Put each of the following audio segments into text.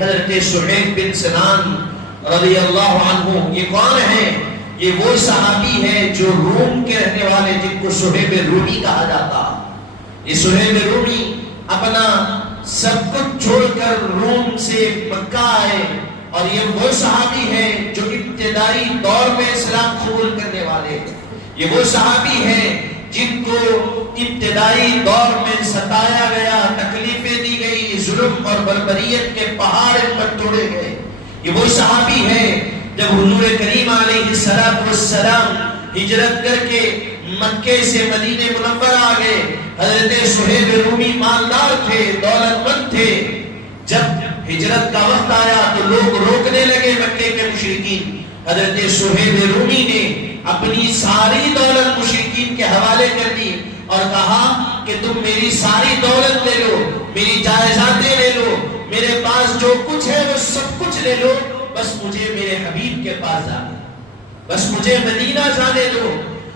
کہ حضرت صہیب بن سنان رضی اللہ عنہ یہ کون ہے؟ یہ وہ صحابی ہے جو روم کے رہنے والے، جن کو صہیب رومی کہا جاتا۔ یہ صہیب رومی اپنا سب کچھ چھوڑ کر روم سے مکہ آئے، اور یہ وہ صحابی ہے جو ابتدائی دور میں اسلام قبول کرنے والے، یہ وہ صحابی ہے جن کو ابتدائی دور میں ستایا گیا، تکلیفیں دی گئی، ظلم اور بربریت کے پہاڑ ان پر توڑے گئے۔ یہ وہ صحابی ہے جب حضور کریم علیہ السلام ہجرت کر کے مکے سے مدینہ منورہ آ گئے، حضرت صہیب رومی مالدار تھے، دولت مند تھے۔ جب ہجرت کا وقت آیا تو لوگ روکنے لگے مکے کے مشرکین۔ حضرت صہیب رومی نے اپنی ساری دولت مشرکین کے حوالے کر دی اور کہا کہ تم میری ساری دولت لے لو، میری جائیدادیں لے لو، میرے پاس جو کچھ ہے وہ سب کچھ لے لو، بس مجھے میرے حبیب کے پاس جانے، بس مجھے مدینہ جانے دو۔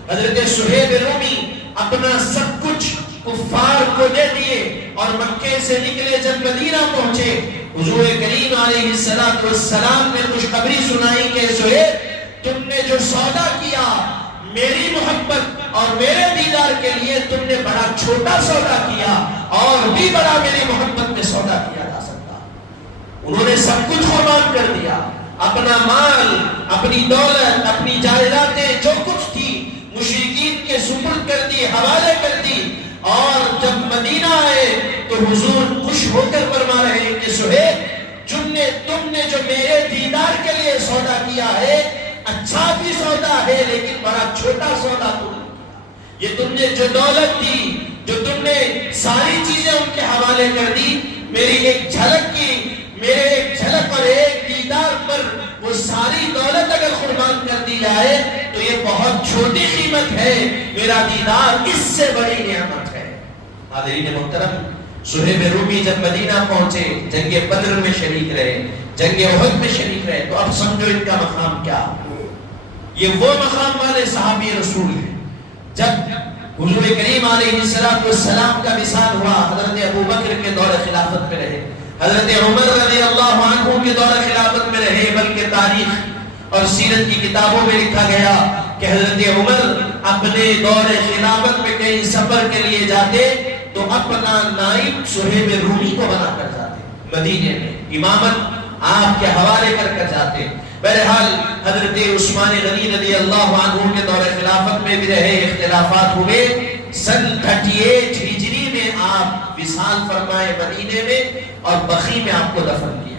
حضرت صہیب رومی اپنا سب کچھ کفار کو دے دیے اور مکے سے نکلے، جب مدینہ پہنچے حضور کریم علیہ السلام نے خوشخبری سنائی کہ صہیب تم نے جو سودا کیا میری محبت اور میرے دیدار کے لیے، تم نے بڑا چھوٹا سودا کیا، اور بھی بڑا میری محبت میں سودا کیا جا سکتا۔ انہوں نے سب کچھ قربان کر دیا، اپنا مال، اپنی دولت، اپنی جائیدادیں جو کچھ تھی مشرکین کے سپرد کر دی، حوالے کر دی۔ اور جب مدینہ آئے تو حضور خوش ہو کر فرما رہے ہیں کہ صہیب تم نے جو میرے دیدار کے لیے سودا کیا ہے، اچھا بھی سودا ہے لیکن بڑا چھوٹا سودا تم نے کیا۔ یہ تم نے جو دولت دی، جو تم نے ساری چیزیں ان کے حوالے کر دی، میری ایک جھلک کی، میرے ایک جھلک اور ایک دیدار پر وہ ساری دولت اگر قربان کر دی جائے تو یہ بہت چھوٹی قیمت ہے، میرا دیدار اس سے بڑی نعمت ہے۔ حاضرین محترم، صہیب رومی جب مدینہ پہنچے، جنگ بدر میں شریک رہے، جنگ احد میں شریک رہے، تو اب سمجھو ان کا مقام کیا۔ یہ وہ مقام والے صحابی رسول ہیں۔ جب حضور کریم علیہ السلام کا وصال ہوا، حضرت ابو بکر کے دور خلافت میں رہے، حضرت عمر رضی اللہ عنہ کے دور خلافت میں رہے، بلکہ تاریخ اور سیرت کی کتابوں میں لکھا گیا کہ حضرت عمر اپنے دور خلافت میں کہیں سفر کے لیے جاتے تو اپنا نائب صہیب رومی کو بنا کر جاتے، مدینے میں امامت آپ کے حوالے کر جاتے۔ بہرحال حضرت عثمان غنی رضی اللہ عنہ کے دور خلافت میں بھی رہے، اختلافات ہوئے۔ سن 38 ہجری میں آپ وصال فرمائے مدینے میں، اور بقیع میں آپ کو دفن کیا۔